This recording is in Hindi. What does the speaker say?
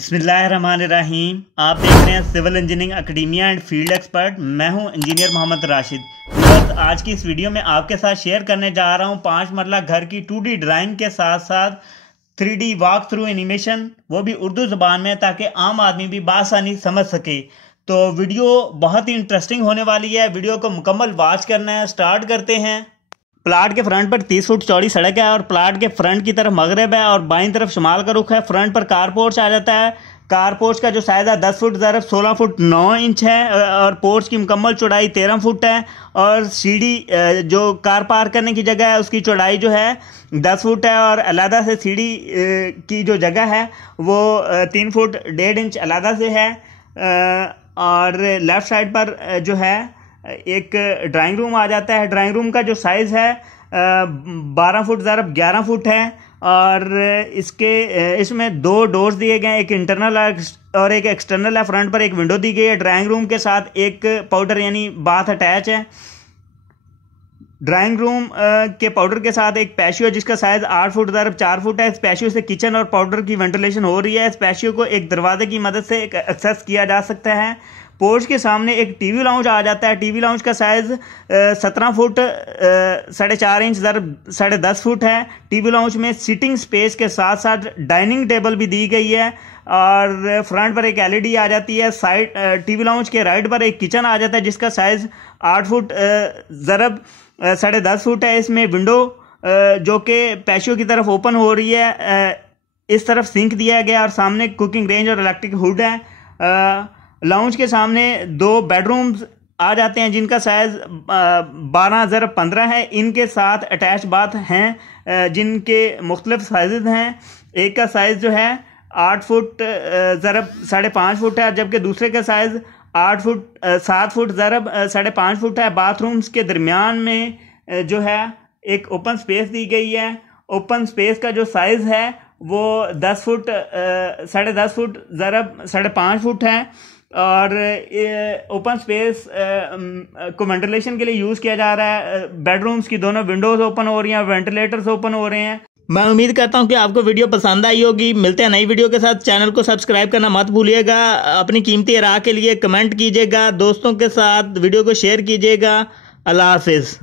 बिस्मिल्लाहिर्रहमानिर्रहीम। आप देख रहे हैं civil engineering academia and field expert. मैं हूं इंजीनियर मोहम्मद राशिद। बस आज की इस वीडियो में आपके साथ शेयर करने जा रहा हूं 5 मरला घर की 2D ड्राइंग के साथ साथ 3D वॉक थ्रू एनिमेशन, वो भी उर्दू ज़बान में, ताकि आम आदमी भी बासानी समझ सके। तो वीडियो बहुत ही इंटरेस्टिंग होने वाली है, वीडियो को मुकम्मल वॉच करना है। स्टार्ट करते हैं। प्लाट के फ्रंट पर 30 फुट चौड़ी सड़क है और प्लाट के फ्रंट की तरफ मगरब है और बाईं तरफ शुमाल का रुख है। फ्रंट पर कार पोर्च आ जाता है। कार पोर्च का जो साइज है 10 फुट ज़रब 16 फुट 9 इंच है और पोर्च की मुकम्मल चौड़ाई 13 फुट है। और सीढ़ी जो कार पार्क करने की जगह है उसकी चौड़ाई जो है 10 फुट है और अलहदा से सीढ़ी की जो जगह है वो 3 फुट 1.5 इंच अलहदा से है। और लेफ़्ट साइड पर जो है एक ड्राइंग रूम आ जाता है। ड्राइंग रूम का जो साइज़ है 12 फुट ज़रब 11 फुट है और इसमें 2 डोर्स दिए गए हैं, एक इंटरनल और एक एक्सटर्नल है। फ्रंट पर एक विंडो दी गई है। ड्राइंग रूम के साथ एक पाउडर यानी बाथ अटैच है। ड्राइंग रूम के पाउडर के साथ एक पैशियो जिसका साइज 8 फुट ज़रब 4 फुट है। इस पैशियो से किचन और पाउडर की वेंटिलेशन हो रही है। इस पैशियो को एक दरवाजे की मदद से एक्सेस किया जा सकता है। पोर्च के सामने एक टीवी लाउंज आ जाता है। टीवी लाउंज का साइज 17 फुट 4.5 इंच ज़रब 10.5 फुट है। टीवी लाउंज में सिटिंग स्पेस के साथ साथ डाइनिंग टेबल भी दी गई है और फ्रंट पर एक एलईडी आ जाती है। साइड टीवी लाउंज के राइट पर एक किचन आ जाता है जिसका साइज 8 फुट ज़रब 10.5 फुट है। इसमें विंडो जो कि पैशियो की तरफ ओपन हो रही है, इस तरफ सिंक दिया गया और सामने कुकिंग रेंज और इलेक्ट्रिक हुड है। लाउंज के सामने 2 बेडरूम्स आ जाते हैं जिनका साइज 12 ज़रब 15 है। इनके साथ अटैच बाथ हैं जिनके मुख्तलिफ साइजेज हैं। एक का साइज जो है 8 फुट ज़रब 5.5 फुट है जबकि दूसरे का साइज 7 फुट ज़रब 5.5 फुट है। बाथरूम्स के दरमियान में जो है एक ओपन स्पेस दी गई है। ओपन स्पेस का जो साइज है वो 10 फुट 10.5 फुट ज़रब 5.5 फुट है और ओपन स्पेस को वेंटिलेशन के लिए यूज़ किया जा रहा है। बेडरूम्स की दोनों विंडोज़ ओपन हो रही हैं, वेंटिलेटर्स ओपन हो रहे हैं। मैं उम्मीद करता हूं कि आपको वीडियो पसंद आई होगी। मिलते हैं नई वीडियो के साथ। चैनल को सब्सक्राइब करना मत भूलिएगा। अपनी कीमती राय के लिए कमेंट कीजिएगा। दोस्तों के साथ वीडियो को शेयर कीजिएगा। अल्लाह हाफिज़।